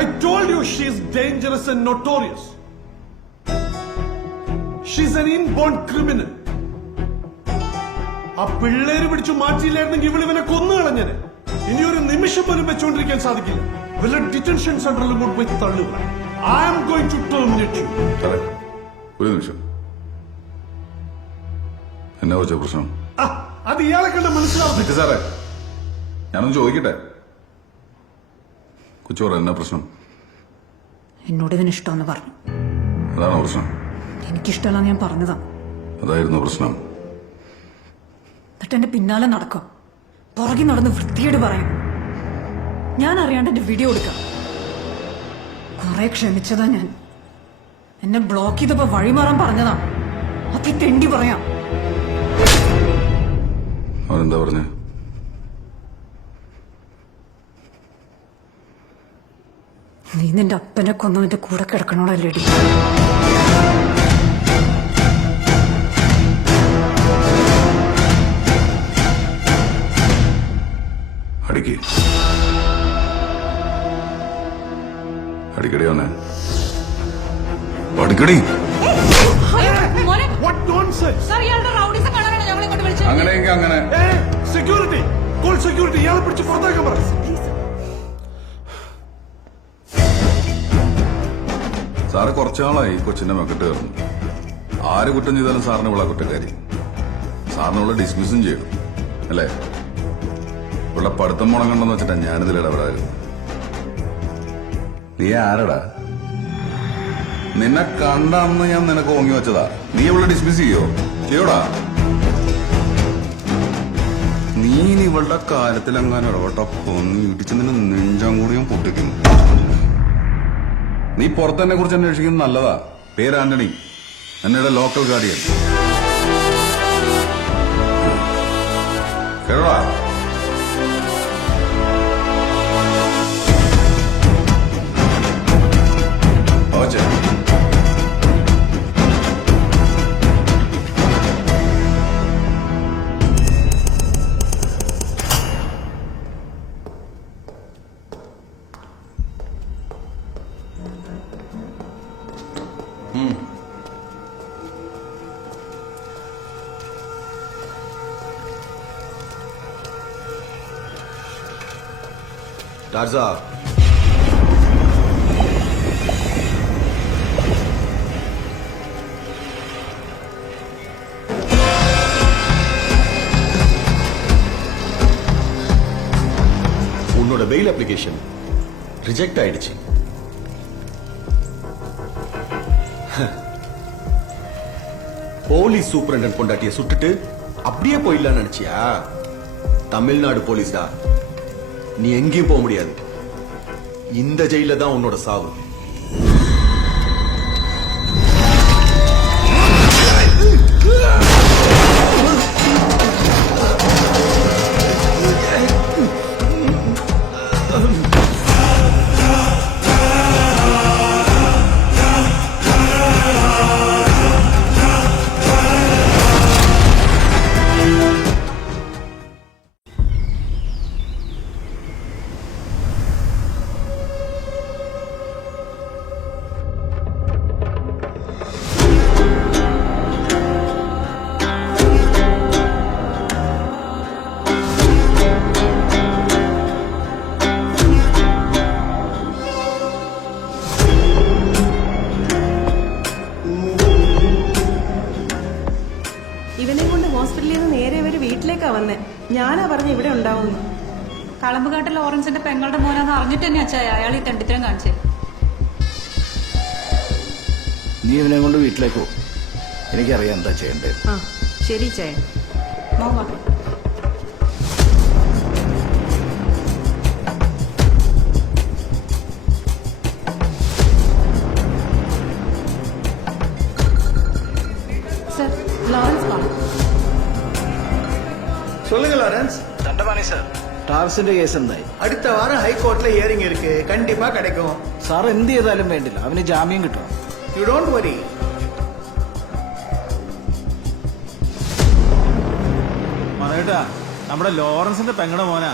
I told you she's dangerous and notorious. She's an inborn criminal. ആ പിള്ളേര് പിടിച്ചു മാറ്റിയില്ലായിരുന്നെങ്കിൽ ഇവളിവനെ കൊന്നു കളഞ്ഞനെ. ഇനി ഒരു നിമിഷം പോലും വെച്ചുകൊണ്ടിരിക്കാൻ സാധിക്കില്ല. വല്ല ഡിറ്റൻഷൻ സെന്ററിലും കൊണ്ടുപോയി തള്ളുക. I am going to terminate you. ഒരു നിമിഷം. എന്നാ വെച്ച പ്രശ്നം? അത് ഇയാളെ കണ്ട മനസ്സിലാവും സാറേ. ഞാനൊന്ന് ചോദിക്കട്ടെ. കൊച്ചോറ എന്നാ പ്രശ്നം? എന്നോട് ഇവന് ഇഷ്ടമെന്ന് പറഞ്ഞു. അതാണോ പ്രശ്നം? എനിക്കിഷ്ടമല്ല ഞാൻ പറഞ്ഞതാ. അതായിരുന്നു പ്രശ്നം. എന്നിട്ട് എന്റെ പിന്നാലെ നടക്കും, പുറകെ നടന്ന് വൃത്തിയോട് പറയും. ഞാൻ അറിയാണ്ട് എന്റെ വീഡിയോ എടുക്കാം. കുറെ ക്ഷമിച്ചതാ ഞാൻ. എന്നെ ബ്ലോക്ക് ചെയ്തപ്പോ വഴിമാറാൻ പറഞ്ഞതാ. അത് തെണ്ടി പറയാം. അവനെന്താ പറഞ്ഞേ? നീ നിന്റെ അപ്പനെ കൊന്നവന്റെ കൂടെ കിടക്കണോടല്ലേടി? അടിക്ക്, അടിക്കടി അവനെ, അടിക്കടി. What nonsense? അങ്ങനെയെങ്കിൽ അങ്ങനെ. സെക്യൂരിറ്റി, കോൾ സെക്യൂരിറ്റി, ഇയാളെ പിടിച്ച് പുറത്താക്കാൻ പറ. സാറ് കുറച്ചാളായി കൊച്ചിന്റെ മെക്കെട്ട് കയറുന്നു. ആര് കുറ്റം ചെയ്താലും സാറിന് ഇവിടെ കുറ്റക്കാരി. സാറിനുള്ള ഡിസ്മിസും ചെയ്യണം അല്ലേ? ഇവിടെ പഠിത്തം മുടങ്ങണ്ടെന്ന് വെച്ചിട്ടാ ഞാനിതിൽ ഇടപെടായിരുന്നു. നീ ആരടാ? നിന്നെ കണ്ട അന്ന് ഞാൻ നിനക്ക് ഓങ്ങി വെച്ചതാ. നീ ഇവിടെ ഡിസ്മിസ് ചെയ്യോടാ? നീ ഇവളുടെ കാര്യത്തിൽ എങ്ങാനും ഇടപെട്ട പൊന്നി ഇടിച്ച് നിന്നെ നെഞ്ചാൻ കൂടി ഞാൻ പൊട്ടിക്കുന്നു. നീ പുറത്തെന്നെ കുറിച്ച് അന്വേഷിക്കുന്നത് നല്ലതാ. പേര് ആന്റണി, എന്നയുടെ ലോക്കൽ ഗാർഡിയൻ. കേരള Darza. உன்னோட பெயில் அப்ளிகேஷன் ரிஜெக்ட் ஆயிடுச்சு. போலீஸ் சூப்பரண்டன் பொண்டாட்டிய சுட்டுட்டு அப்படியே போயிடலாம் நினைச்சியா? தமிழ்நாடு போலீஸ் தான். நீ எங்கேயும் போக முடியாது. இந்த ஜெயில தான் உன்னோட சாவு. ഇവനെ കൊണ്ട് ഹോസ്പിറ്റലിൽ നിന്ന് നേരെ ഇവര് വീട്ടിലേക്കാ വന്നേ. ഞാനാ പറഞ്ഞ ഇവിടെ ഉണ്ടാവുന്നു. കളമ്പുകാട്ട് ലോറൻസിന്റെ പെങ്ങളുടെ മോനാന്ന് അറിഞ്ഞിട്ട് തന്നെ അച്ഛായ അയാൾ ഈ തെണ്ടിത്തരം കാണിച്ചേ. നീ ഇവനെ കൊണ്ട് വീട്ടിലേക്ക് പോകും. എനിക്കറിയാം എന്താ ചെയ്യണ്ടേ. ആ ശരി ചേ. മോവാ சார் லாரன்ஸ் வாங்க. சொல்லுங்க லாரன்ஸ். தண்டபாணி சார், ടാർസിന്റെ കേസ് എന്തായി? അടുത്ത വാരം ഹൈക്കോർട്ടിലെ ഹിയറിംഗ് ഇருக்கு. കണ്ടിപ്പാ കിടക്കും. സാർ എന്ത് ചെയ്താലും വേണ്ടില്ല, അവന് ജാമ്യം കിട്ടണം. You don't worry. നമ്മുടെ ലോറൻസിന്റെ പെങ്ങളുടെ മോനാ.